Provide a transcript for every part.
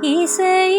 一岁。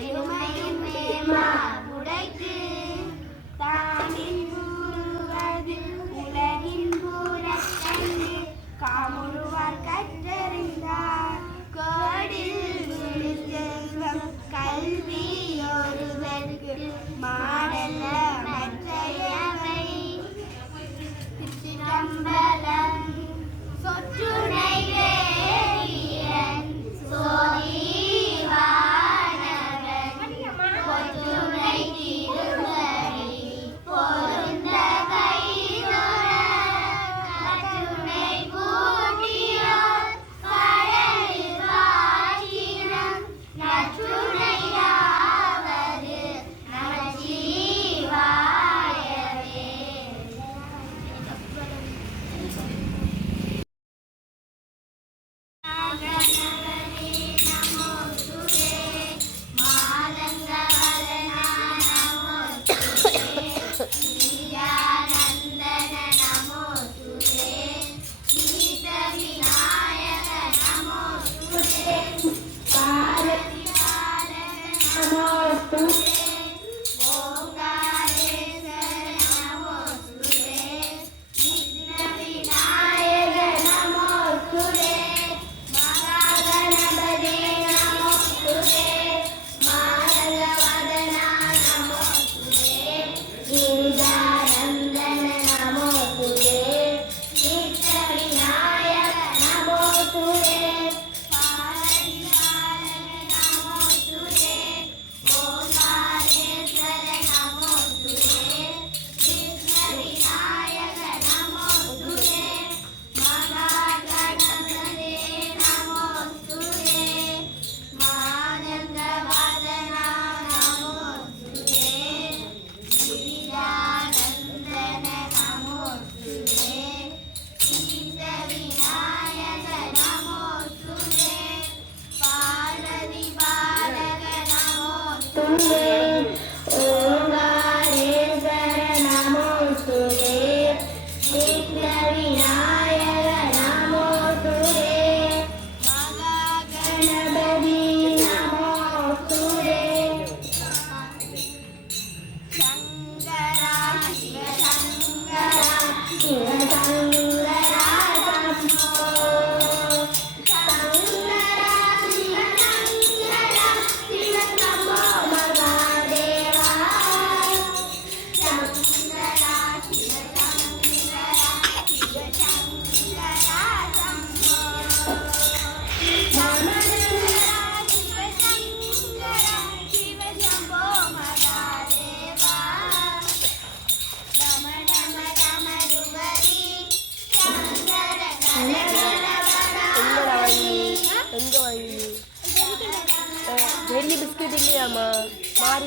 เยอะๆแม่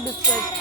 மாரி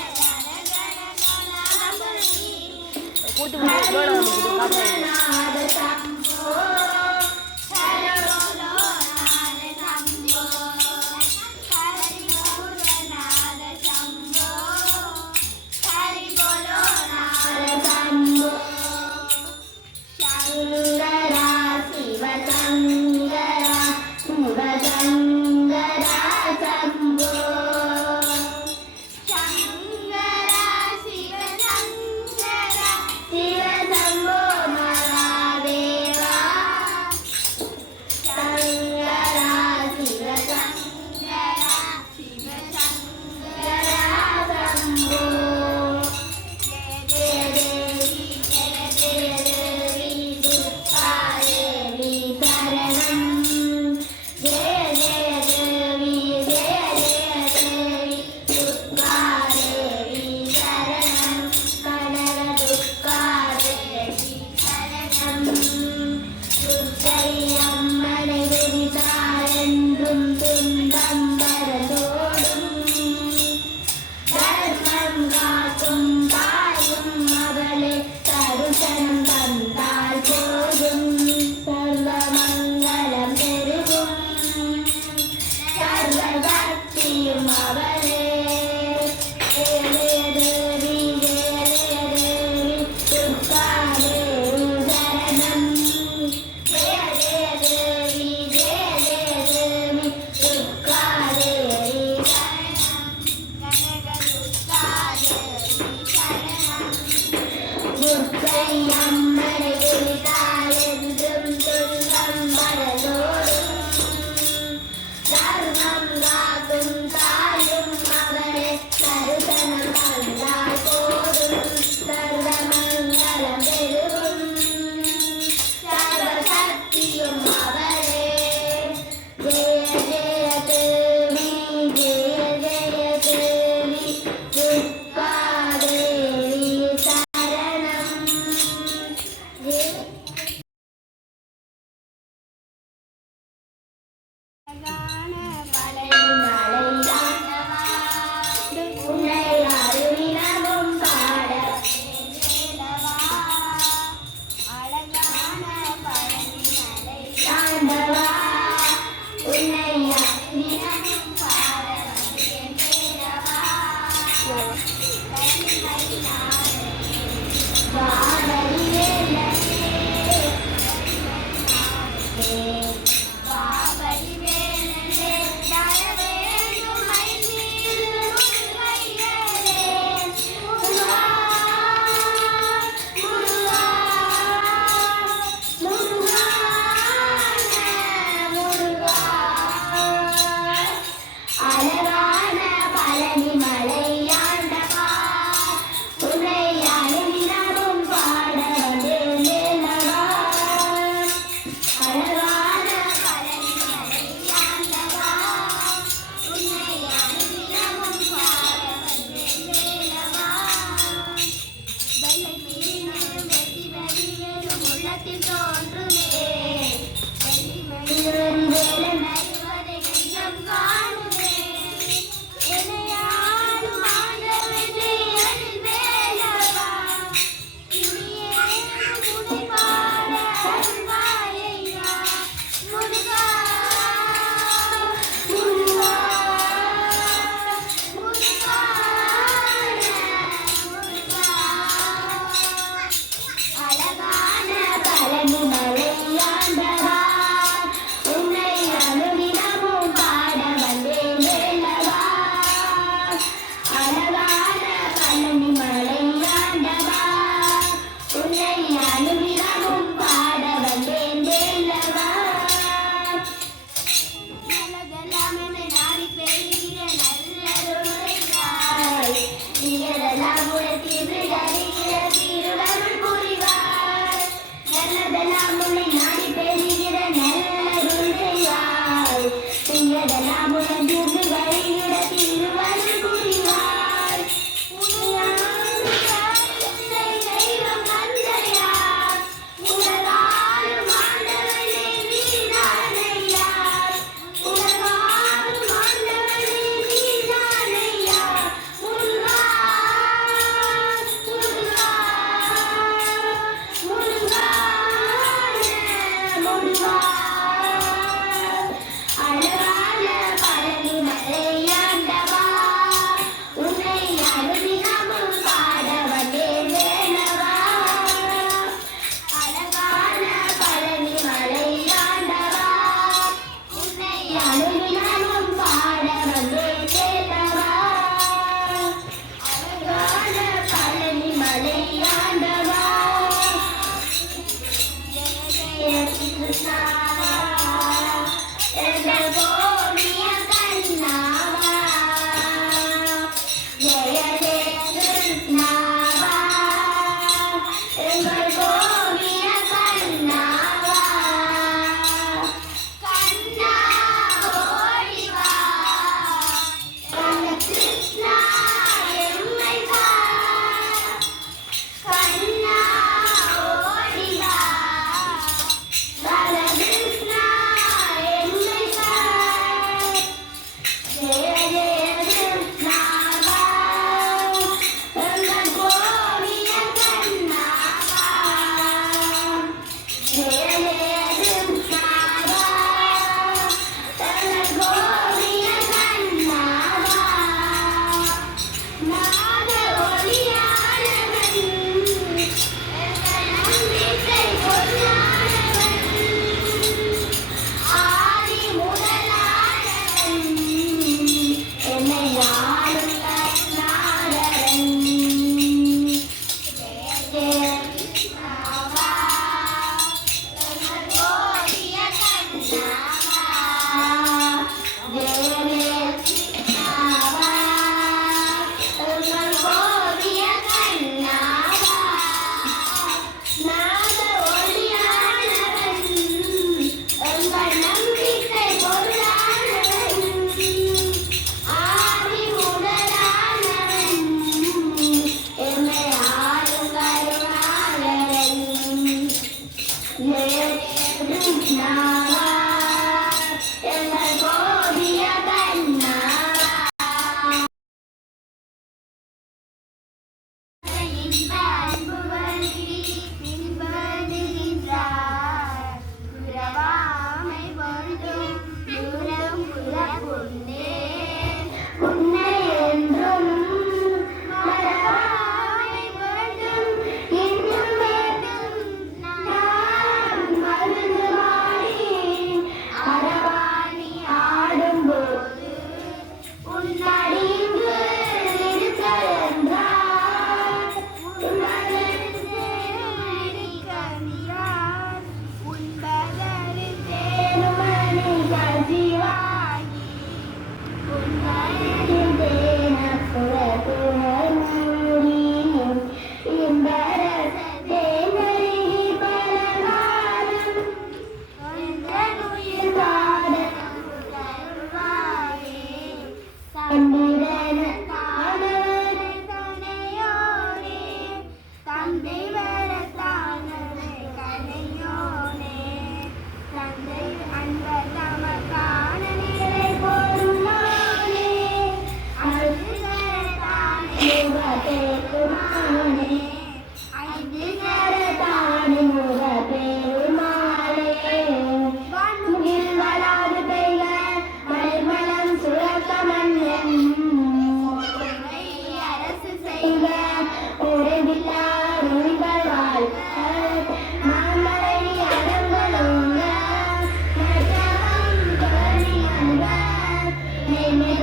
Amen.